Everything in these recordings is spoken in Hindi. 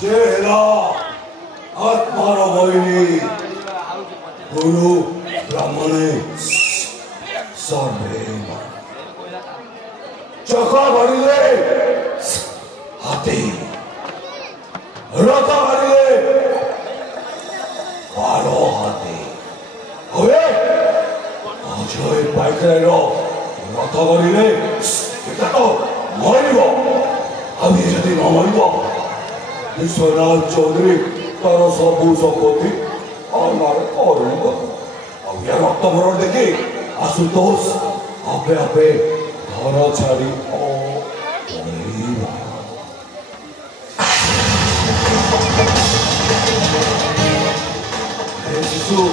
Jera Atmara Vaini Guru Brahmane Sarvema Chaka Varile Hati Rata Varile Paro Hati Oye Ajoy Paikero Rata Varile Eta to Maribo Ami Jadi Namaribo Vishwanath Chaudhary तारा सबू संपत्ति और नारे करेगा अब यार रक्त भरण देखी आशुतोष आपे आपे घर छाड़ी शिशु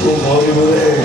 तुम मरी बोले